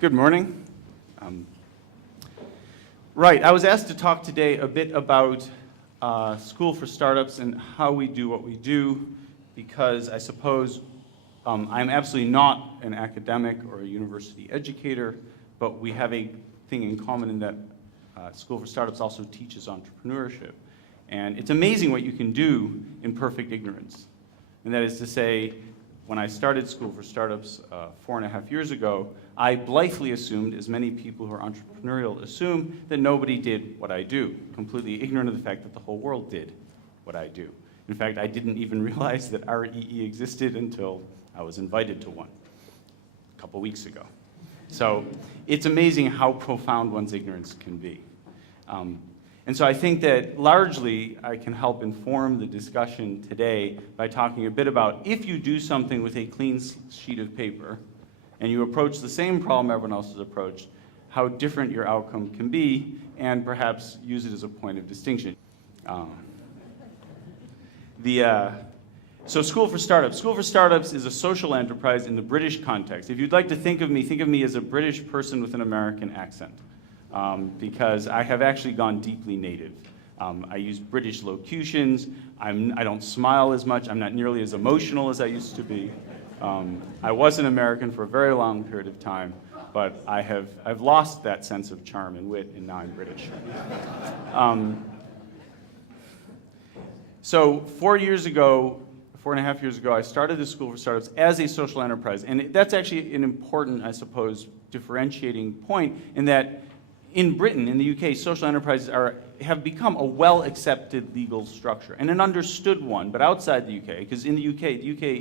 Good morning. Right, I was asked to talk today a bit about School for Startups and how we do what we do, because I suppose I'm absolutely not an academic or a university educator, but we have a thing in common in that School for Startups also teaches entrepreneurship. And it's amazing what you can do in perfect ignorance. And that is to say, when I started School for Startups 4.5 years ago, I blithely assumed, as many people who are entrepreneurial assume, that nobody did what I do, completely ignorant of the fact that the whole world did what I do. In fact, I didn't even realize that REE existed until I was invited to one a couple weeks ago. So it's amazing how profound one's ignorance can be. And so I think that largely I can help inform the discussion today by talking a bit about if you do something with a clean sheet of paper and you approach the same problem everyone else has approached, how different your outcome can be, and perhaps use it as a point of distinction. So School for Startups. School for Startups is a social enterprise in the British context. If you'd like to think of me as a British person with an American accent. Because I have actually gone deeply native. I use British locutions. I don't smile as much. I'm not nearly as emotional as I used to be. I was an American for a very long period of time, but I've lost that sense of charm and wit, and now I'm British. So 4.5 years ago, I started the School for Startups as a social enterprise, and that's actually an important, I suppose, differentiating point in that in Britain, in the UK, social enterprises have become a well-accepted legal structure, and an understood one, but outside the UK, because in the UK,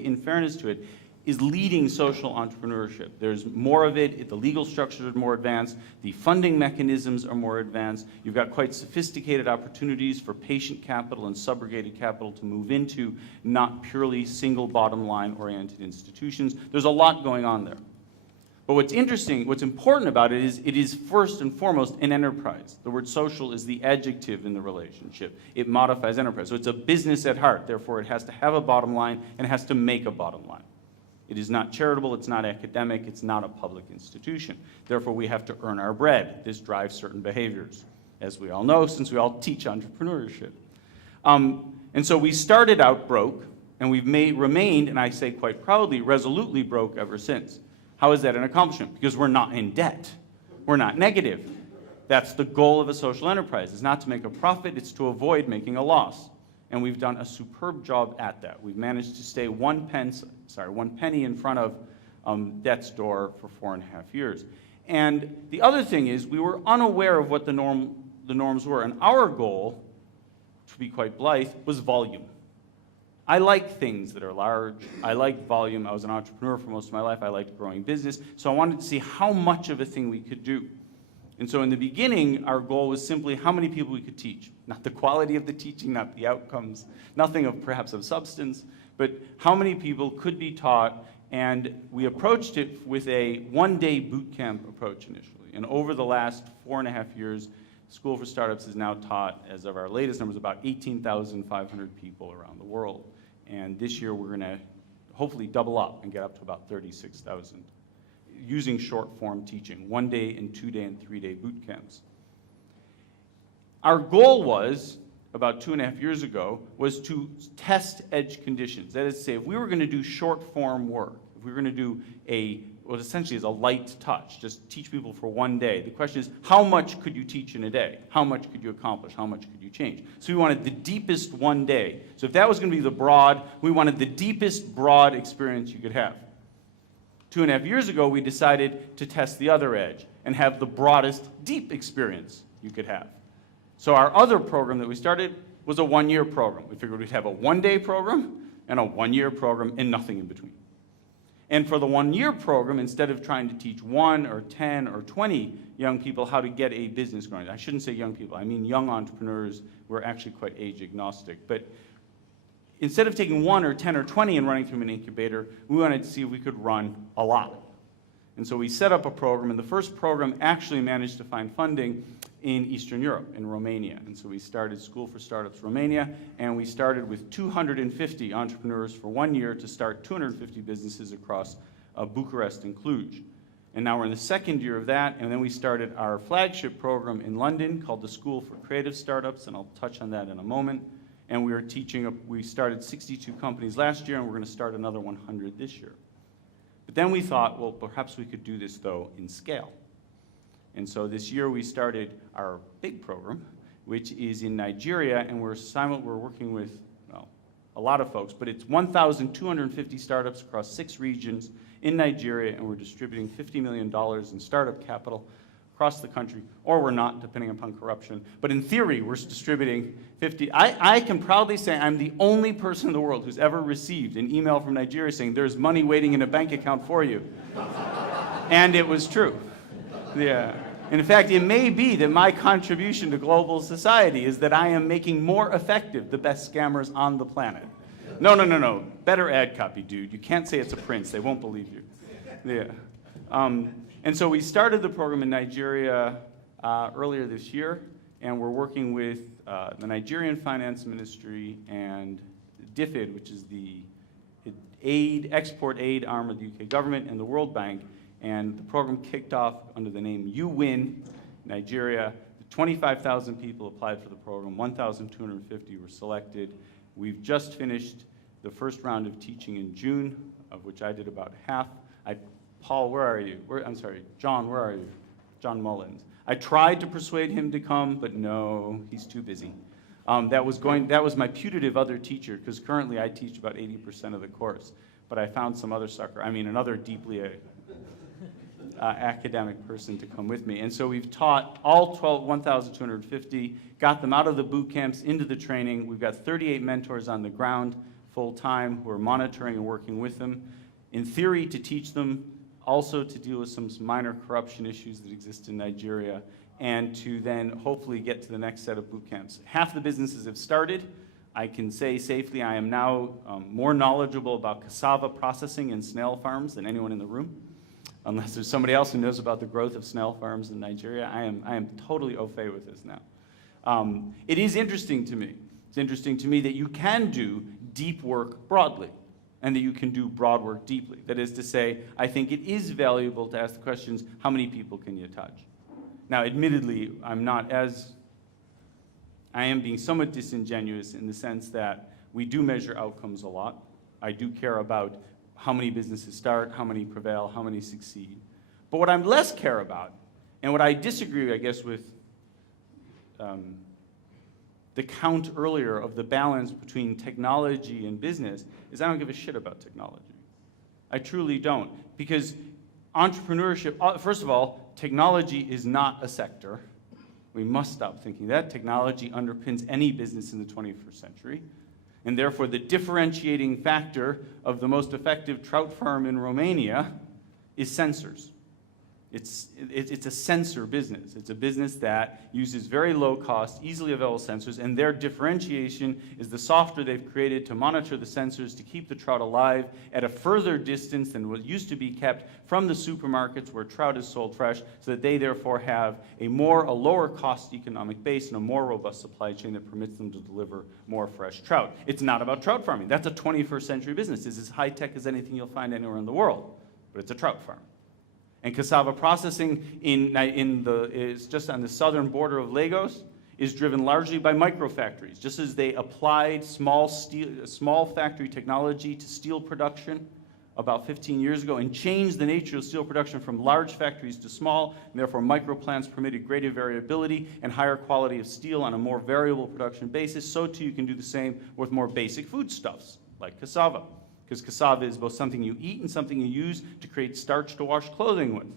in fairness to it, is leading social entrepreneurship. There's more of it, the legal structures are more advanced, the funding mechanisms are more advanced, you've got quite sophisticated opportunities for patient capital and subrogated capital to move into, not purely single bottom line oriented institutions. There's a lot going on there. But what's interesting, what's important about it is first and foremost an enterprise. The word social is the adjective in the relationship. It modifies enterprise. So it's a business at heart. Therefore, it has to have a bottom line and it has to make a bottom line. It is not charitable, it's not academic, it's not a public institution. Therefore, we have to earn our bread. This drives certain behaviors, as we all know, since we all teach entrepreneurship. And so we started out broke, and we've remained, and I say quite proudly, resolutely broke ever since. How is that an accomplishment? Because we're not in debt. We're not negative. That's the goal of a social enterprise. It's not to make a profit, it's to avoid making a loss. And we've done a superb job at that. We've managed to stay one penny in front of death's door for 4.5 years. And the other thing is we were unaware of what the norms were. And our goal, to be quite blithe, was volume. I like things that are large. I like volume. I was an entrepreneur for most of my life. I liked growing business. So I wanted to see how much of a thing we could do. And so in the beginning, our goal was simply how many people we could teach. Not the quality of the teaching, not the outcomes, nothing of perhaps of substance, but how many people could be taught. And we approached it with a one-day boot camp approach initially. And over the last 4.5 years, School for Startups is now taught, as of our latest numbers, about 18,500 people around the world. And this year we're going to hopefully double up and get up to about 36,000 using short-form teaching, 1-day and 2-day and 3-day boot camps. Our goal was, about 2.5 years ago, was to test edge conditions. That is to say, if we were going to do short-form work, if we were going to do what essentially is a light touch, just teach people for 1 day. The question is, how much could you teach in a day? How much could you accomplish? How much could you change? So we wanted the deepest 1 day. So if that was going to be the broad, we wanted the deepest broad experience you could have. 2.5 years ago, we decided to test the other edge and have the broadest deep experience you could have. So our other program that we started was a 1-year program. We figured we'd have a 1-day program and a 1-year program and nothing in between. And for the 1-year program, instead of trying to teach 1 or 10 or 20 young people how to get a business going, I shouldn't say young people, I mean young entrepreneurs. We're actually quite age agnostic. But instead of taking 1 or 10 or 20 and running through an incubator, we wanted to see if we could run a lot. And so we set up a program, and the first program actually managed to find funding in Eastern Europe, in Romania. And so we started School for Startups Romania, and we started with 250 entrepreneurs for 1 year to start 250 businesses across Bucharest and Cluj. And now we're in the second year of that, and then we started our flagship program in London called the School for Creative Startups, and I'll touch on that in a moment. And we started 62 companies last year, and we're going to start another 100 this year. But then we thought, well, perhaps we could do this, though, in scale. And so this year we started our big program, which is in Nigeria, and we're working with, well, a lot of folks, but it's 1,250 startups across 6 regions in Nigeria, and we're distributing $50 million in startup capital across the country, or we're not, depending upon corruption. But in theory, we're distributing 50. I can proudly say I'm the only person in the world who's ever received an email from Nigeria saying there's money waiting in a bank account for you. And it was true. Yeah. In fact, it may be that my contribution to global society is that I am making more effective the best scammers on the planet. No. Better ad copy, dude. You can't say it's a prince. They won't believe you. Yeah. And so we started the program in Nigeria earlier this year, and we're working with the Nigerian Finance Ministry and DFID, which is the export aid arm of the UK government, and the World Bank. And the program kicked off under the name You Win Nigeria. 25,000 people applied for the program. 1,250 were selected. We've just finished the first round of teaching in June, of which I did about half. Paul, where are you? John, where are you? John Mullins. I tried to persuade him to come, but no, he's too busy. That was my putative other teacher, because currently I teach about 80% of the course. But I found some other sucker, another deeply academic person to come with me. And so we've taught all 1,250, got them out of the boot camps into the training. We've got 38 mentors on the ground full-time who are monitoring and working with them. In theory, to teach them, also to deal with some minor corruption issues that exist in Nigeria, and to then hopefully get to the next set of boot camps. Half the businesses have started. I can say safely I am now more knowledgeable about cassava processing in snail farms than anyone in the room. Unless there's somebody else who knows about the growth of snail farms in Nigeria, I am totally au fait with this now. It is interesting to me. It's interesting to me that you can do deep work broadly, and that you can do broad work deeply. That is to say, I think it is valuable to ask the questions, how many people can you touch? Now, admittedly, I am being somewhat disingenuous in the sense that we do measure outcomes a lot. I do care about how many businesses start, how many prevail, how many succeed. But what I'm less care about, and what I disagree, I guess, with the count earlier of the balance between technology and business, is I don't give a shit about technology. I truly don't. Because entrepreneurship, first of all, technology is not a sector. We must stop thinking that. Technology underpins any business in the 21st century. And therefore, the differentiating factor of the most effective trout farm in Romania is sensors. It's a sensor business. It's a business that uses very low cost, easily available sensors, and their differentiation is the software they've created to monitor the sensors to keep the trout alive at a further distance than what used to be kept from the supermarkets where trout is sold fresh, so that they therefore have a lower cost economic base and a more robust supply chain that permits them to deliver more fresh trout. It's not about trout farming. That's a 21st century business. It's as high tech as anything you'll find anywhere in the world, but it's a trout farm. And cassava processing is just on the southern border of Lagos is driven largely by microfactories. Just as they applied small factory technology to steel production about 15 years ago and changed the nature of steel production from large factories to small, and therefore microplants permitted greater variability and higher quality of steel on a more variable production basis, so too you can do the same with more basic foodstuffs like cassava. Because cassava is both something you eat and something you use to create starch to wash clothing with.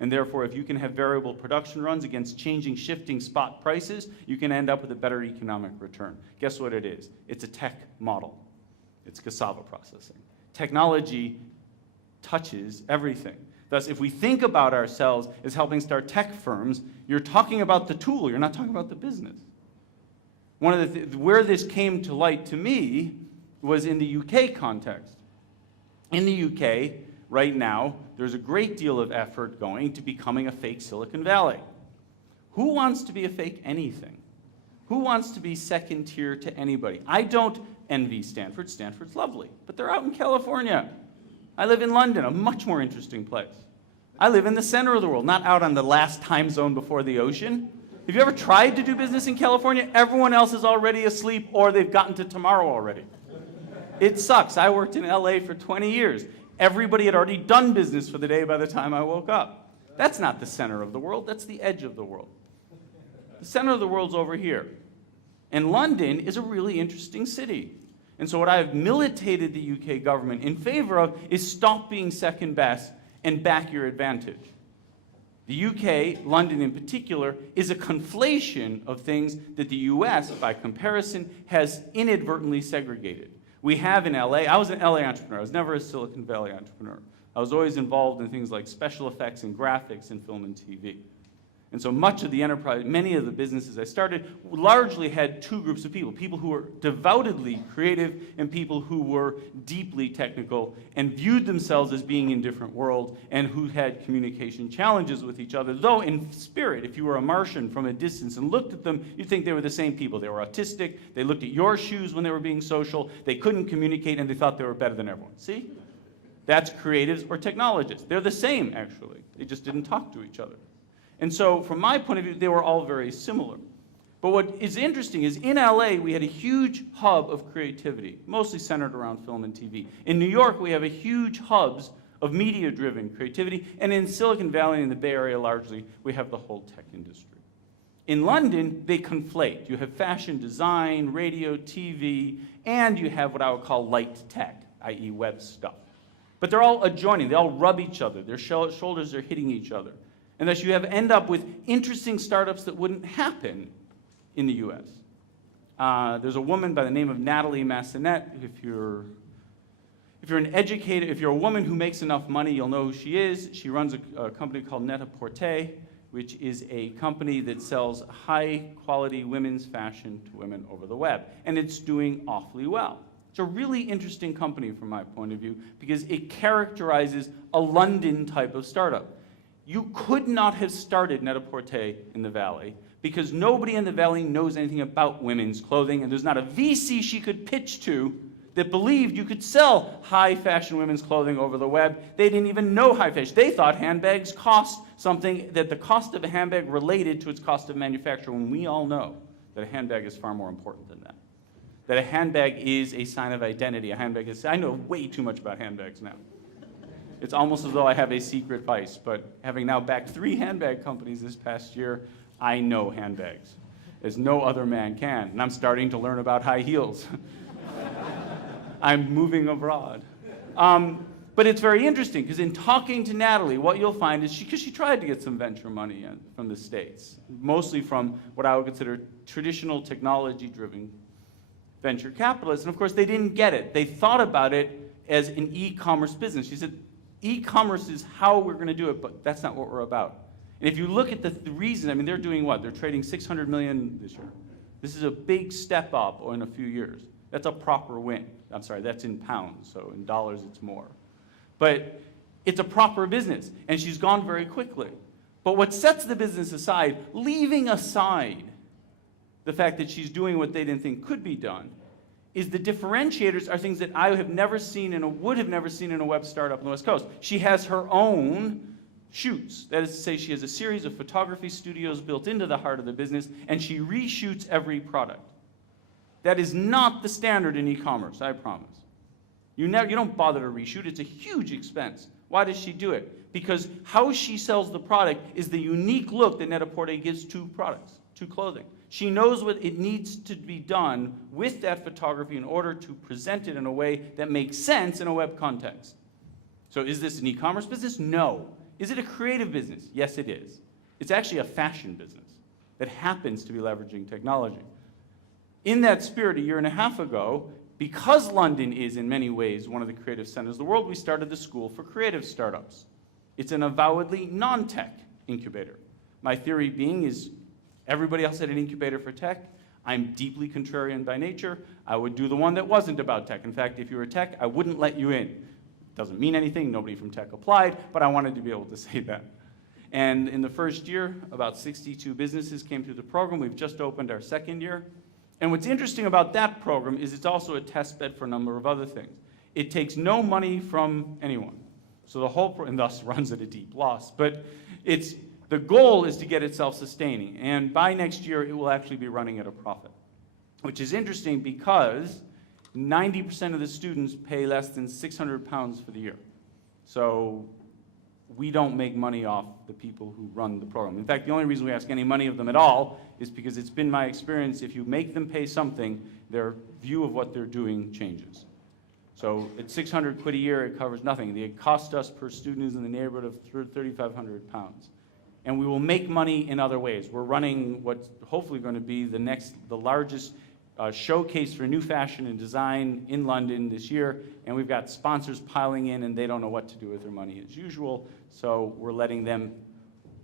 And therefore, if you can have variable production runs against shifting spot prices, you can end up with a better economic return. Guess what it is? It's a tech model. It's cassava processing. Technology touches everything. Thus, if we think about ourselves as helping start tech firms, you're talking about the tool, you're not talking about the business. Where this came to light to me was in the UK context. In the UK, right now, there's a great deal of effort going to becoming a fake Silicon Valley. Who wants to be a fake anything? Who wants to be second tier to anybody? I don't envy Stanford. Stanford's lovely, but they're out in California. I live in London, a much more interesting place. I live in the center of the world, not out on the last time zone before the ocean. Have you ever tried to do business in California? Everyone else is already asleep or they've gotten to tomorrow already. It sucks. I worked in LA for 20 years. Everybody had already done business for the day by the time I woke up. That's not the center of the world. That's the edge of the world. The center of the world's over here. And London is a really interesting city. And so what I've militated the UK government in favor of is stop being second best and back your advantage. The UK, London in particular, is a conflation of things that the US, by comparison, has inadvertently segregated. We have in LA, I was an LA entrepreneur, I was never a Silicon Valley entrepreneur. I was always involved in things like special effects and graphics in film and TV. And so much of the enterprise, many of the businesses I started, largely had two groups of people. People who were devoutedly creative and people who were deeply technical and viewed themselves as being in different worlds and who had communication challenges with each other. Though in spirit, if you were a Martian from a distance and looked at them, you'd think they were the same people. They were autistic, they looked at your shoes when they were being social, they couldn't communicate, and they thought they were better than everyone. See? That's creatives or technologists. They're the same, actually. They just didn't talk to each other. And so, from my point of view, they were all very similar. But what is interesting is in LA, we had a huge hub of creativity, mostly centered around film and TV. In New York, we have a huge hubs of media-driven creativity. And in Silicon Valley and the Bay Area, largely, we have the whole tech industry. In London, they conflate. You have fashion design, radio, TV, and you have what I would call light tech, i.e. web stuff. But they're all adjoining. They all rub each other. Their shoulders are hitting each other. And thus you end up with interesting startups that wouldn't happen in the US. There's a woman by the name of Natalie Massenet. If you're an educator, if you're a woman who makes enough money, you'll know who she is. She runs a company called Netaport, which is a company that sells high-quality women's fashion to women over the web. And it's doing awfully well. It's a really interesting company from my point of view because it characterizes a London type of startup. You could not have started Net-a-Porter in the Valley because nobody in the Valley knows anything about women's clothing, and there's not a VC she could pitch to that believed you could sell high-fashion women's clothing over the web. They didn't even know high fashion. They thought handbags cost something, that the cost of a handbag related to its cost of manufacture, when we all know that a handbag is far more important than that. That a handbag is a sign of identity. A handbag is, I know way too much about handbags now. It's almost as though I have a secret vice, but having now backed 3 handbag companies this past year, I know handbags, as no other man can. And I'm starting to learn about high heels. I'm moving abroad. But it's very interesting, because in talking to Natalie, what you'll find is because she tried to get some venture money from the States, mostly from what I would consider traditional technology-driven venture capitalists. And of course, they didn't get it. They thought about it as an e-commerce business. She said, e-commerce is how we're going to do it, but that's not what we're about. And if you look at the reason, I mean, they're doing what? They're trading $600 million this year. This is a big step up in a few years. That's a proper win. I'm sorry, that's in pounds, so in dollars it's more. But it's a proper business, and she's gone very quickly. But what sets the business aside, leaving aside the fact that she's doing what they didn't think could be done, is the differentiators are things that I have never seen and would have never seen in a web startup on the West Coast. She has her own shoots. That is to say, she has a series of photography studios built into the heart of the business, and she reshoots every product. That is not the standard in e-commerce, I promise. You don't bother to reshoot. It's a huge expense. Why does she do it? Because how she sells the product is the unique look that Net-a-Porter gives to products, to clothing. She knows what it needs to be done with that photography in order to present it in a way that makes sense in a web context. So is this an e-commerce business? No. Is it a creative business? Yes, it is. It's actually a fashion business that happens to be leveraging technology. In that spirit, a year and a half ago, because London is in many ways one of the creative centers of the world, we started the School for Creative Startups. It's an avowedly non-tech incubator. My theory being is everybody else had an incubator for tech. I'm deeply contrarian by nature. I would do the one that wasn't about tech. In fact, if you were tech, I wouldn't let you in. Doesn't mean anything. Nobody from tech applied, but I wanted to be able to say that. And in the first year, about 62 businesses came through the program. We've just opened our second year. And what's interesting about that program is it's also a test bed for a number of other things. It takes no money from anyone. So the whole, and thus runs at a deep loss. But the goal is to get it self-sustaining. And by next year, it will actually be running at a profit, which is interesting because 90% of the students pay less than £600 for the year. So we don't make money off the people who run the program. In fact, the only reason we ask any money of them at all is because it's been my experience, if you make them pay something, their view of what they're doing changes. So at 600 quid a year, it covers nothing. The cost us per student is in the neighborhood of 3,500 pounds. And we will make money in other ways. We're running what's hopefully going to be the largest showcase for new fashion and design in London this year, and we've got sponsors piling in, and they don't know what to do with their money as usual, so we're letting them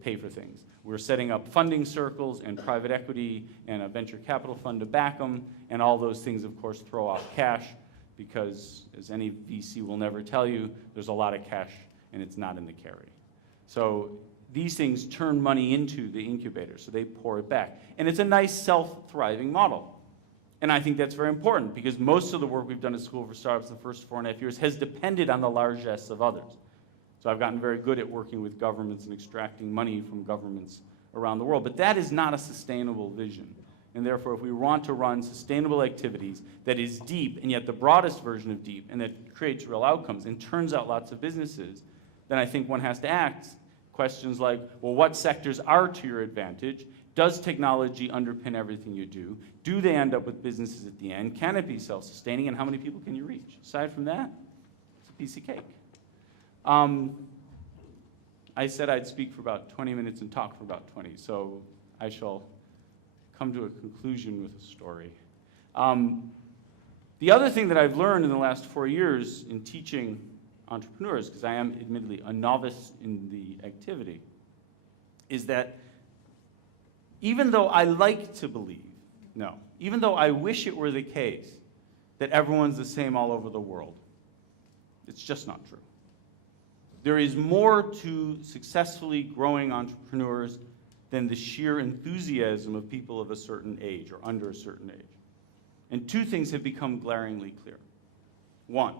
pay for things. We're setting up funding circles and private equity and a venture capital fund to back them, and all those things, of course, throw off cash because, as any VC will never tell you, there's a lot of cash, and it's not in the carry. So these things turn money into the incubator, so they pour it back. And it's a nice self-thriving model. And I think that's very important because most of the work we've done at School for Startups the first 4.5 years has depended on the largesse of others. So I've gotten very good at working with governments and extracting money from governments around the world. But that is not a sustainable vision. And therefore, if we want to run sustainable activities that is deep and yet the broadest version of deep and that creates real outcomes and turns out lots of businesses, then I think one has to ask questions like, well, what sectors are to your advantage? Does technology underpin everything you do? Do they end up with businesses at the end? Can it be self-sustaining? And how many people can you reach? Aside from that, it's a piece of cake. I said I'd speak for about 20 minutes and talk for about 20, so I shall come to a conclusion with a story. The other thing that I've learned in the last 4 years in teaching entrepreneurs, because I am admittedly a novice in the activity, is that even though I like to believe, even though I wish it were the case that everyone's the same all over the world, it's just not true. There is more to successfully growing entrepreneurs than the sheer enthusiasm of people of a certain age or under a certain age. And two things have become glaringly clear. One,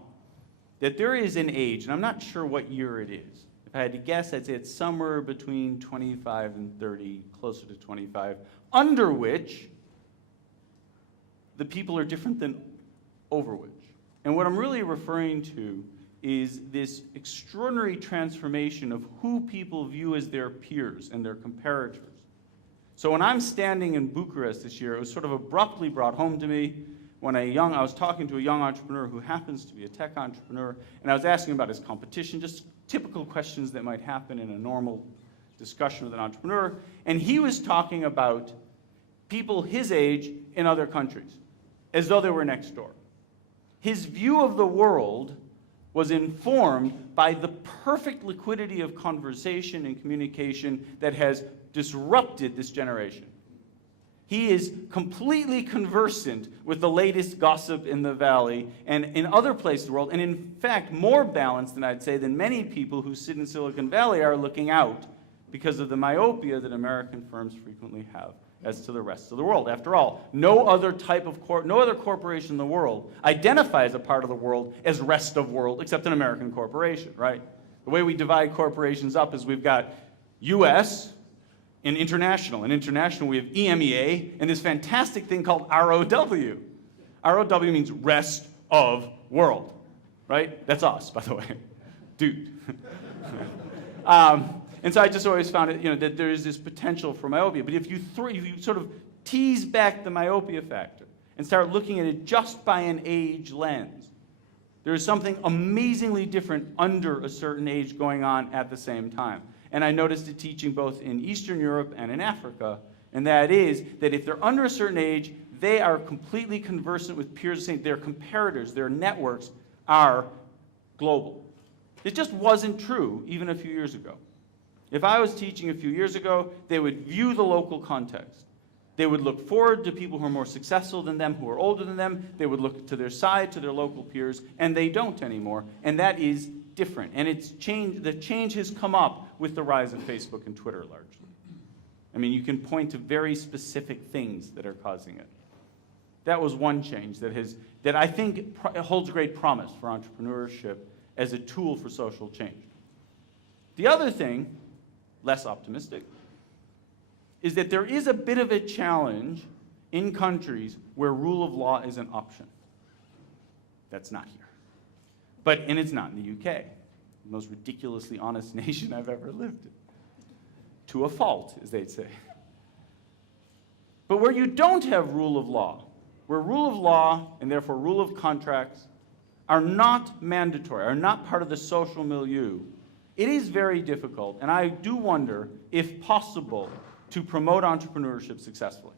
that there is an age, and I'm not sure what year it is. If I had to guess, I'd say it's somewhere between 25 and 30, closer to 25, under which the people are different than over which. And what I'm really referring to is this extraordinary transformation of who people view as their peers and their comparators. So when I'm standing in Bucharest this year, it was sort of abruptly brought home to me when I was talking to a young entrepreneur who happens to be a tech entrepreneur, and I was asking about his competition, just typical questions that might happen in a normal discussion with an entrepreneur, and he was talking about people his age in other countries, as though they were next door. His view of the world was informed by the perfect liquidity of conversation and communication that has disrupted this generation. He is completely conversant with the latest gossip in the Valley and in other places of the world, and in fact more balanced than I'd say than many people who sit in Silicon Valley are looking out because of the myopia that American firms frequently have as to the rest of the world. After all, no other corporation in the world identifies a part of the world as rest of world except an American corporation, right? The way we divide corporations up is we've got US and international. In international, we have EMEA and this fantastic thing called ROW. ROW means rest of world, right? That's us, by the way. Dude. And so I just always found it, that there is this potential for myopia. But if you sort of tease back the myopia factor and start looking at it just by an age lens, there is something amazingly different under a certain age going on at the same time. And I noticed it teaching both in Eastern Europe and in Africa, and that is that if they're under a certain age, they are completely conversant with peers, their comparators, their networks are global. It just wasn't true even a few years ago. If I was teaching a few years ago, they would view the local context. They would look forward to people who are more successful than them, who are older than them. They would look to their side, to their local peers, and they don't anymore. And that is different. And it's changed. The change has come up with the rise of Facebook and Twitter largely. I mean, you can point to very specific things that are causing it. That was one change that I think holds great promise for entrepreneurship as a tool for social change. The other thing, less optimistic, is that there is a bit of a challenge in countries where rule of law is an option. That's not here. And it's not in the UK, the most ridiculously honest nation I've ever lived in. To a fault, as they'd say. But where you don't have rule of law, where rule of law and therefore rule of contracts are not mandatory, are not part of the social milieu, it is very difficult, and I do wonder, if possible, to promote entrepreneurship successfully.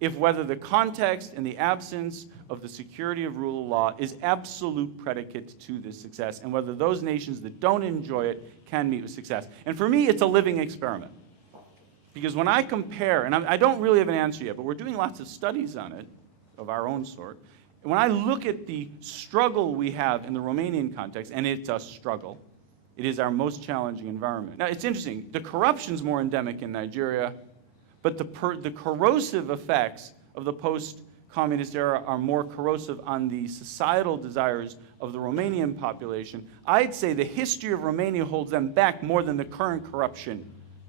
If whether the context and the absence of the security of rule of law is absolute predicate to this success, and whether those nations that don't enjoy it can meet with success. And for me, it's a living experiment. Because when I compare, and I don't really have an answer yet, but we're doing lots of studies on it, of our own sort, and when I look at the struggle we have in the Romanian context, and it's a struggle, it is our most challenging environment. Now, it's interesting. The corruption's more endemic in Nigeria, but the corrosive effects of the post-communist era are more corrosive on the societal desires of the Romanian population. I'd say the history of Romania holds them back more than the current corruption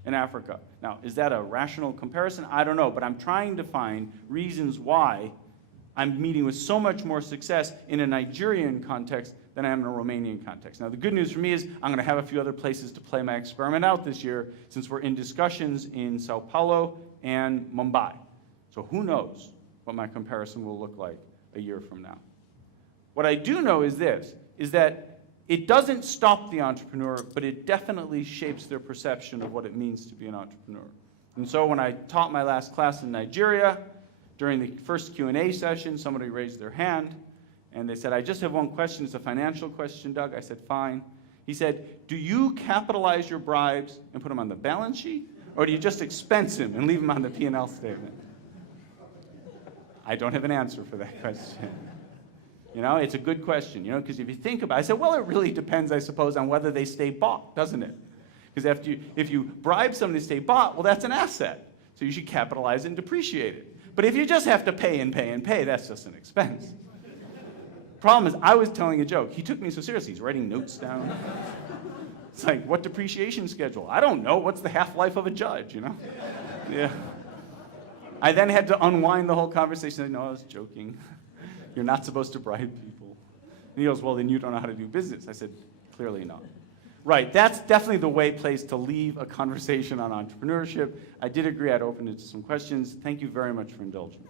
in Africa. Now, is that a rational comparison? I don't know, but I'm trying to find reasons why I'm meeting with so much more success in a Nigerian context than I am in a Romanian context. Now, the good news for me is I'm going to have a few other places to play my experiment out this year, since we're in discussions in Sao Paulo and Mumbai. So who knows what my comparison will look like a year from now. What I do know is this, is that it doesn't stop the entrepreneur, but it definitely shapes their perception of what it means to be an entrepreneur. And so when I taught my last class in Nigeria, during the first Q&A session, somebody raised their hand, and they said, I just have one question. It's a financial question, Doug. I said, fine. He said, do you capitalize your bribes and put them on the balance sheet, or do you just expense them and leave them on the P&L statement? I don't have an answer for that question. You know, it's a good question, you know, because if you think about it, I said, well, it really depends, I suppose, on whether they stay bought, doesn't it? Because if you bribe somebody to stay bought, well, that's an asset. So you should capitalize it and depreciate it. But if you just have to pay and pay and pay, that's just an expense. Problem is, I was telling a joke. He took me so seriously. He's writing notes down. It's like, what depreciation schedule? I don't know. What's the half-life of a judge, you know? Yeah. I then had to unwind the whole conversation. I said, no, I was joking. You're not supposed to bribe people. And he goes, well, then you don't know how to do business. I said, clearly not. Right, that's definitely the place to leave a conversation on entrepreneurship. I did agree I'd open it to some questions. Thank you very much for indulging me.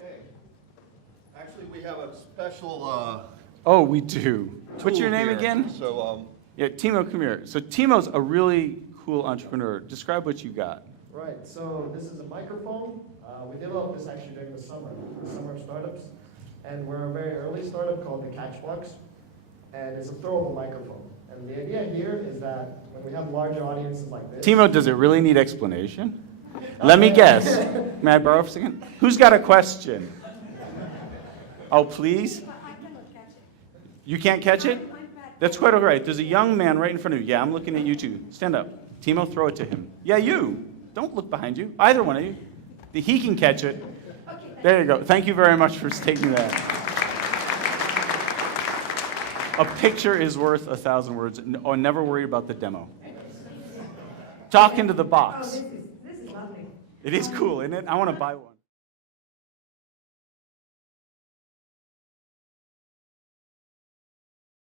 Okay. Actually, we have a special oh, we do. What's your name here. again? So, yeah, Timo, come here. So Timo's a really cool entrepreneur. Describe what you got. Right, so this is a microphone. We developed this actually during the summer of startups. And we're a very early startup called the Catchbox. And it's a throwable microphone. And the idea here is that when we have larger audiences like this. Timo, does it really need explanation? Let me guess. May I borrow for a second? Who's got a question? Oh, please? I cannot catch it. You can't catch it? That's quite all right. There's a young man right in front of you. Yeah, I'm looking at you too. Stand up. Timo, throw it to him. Yeah, you. Don't look behind you. Either one of you. He can catch it. Okay. There you go. Thank you very much for taking that. A picture is worth 1,000 words. Oh, never worry about the demo. Talk into the box. This is lovely. It is cool, isn't it? I want to buy one.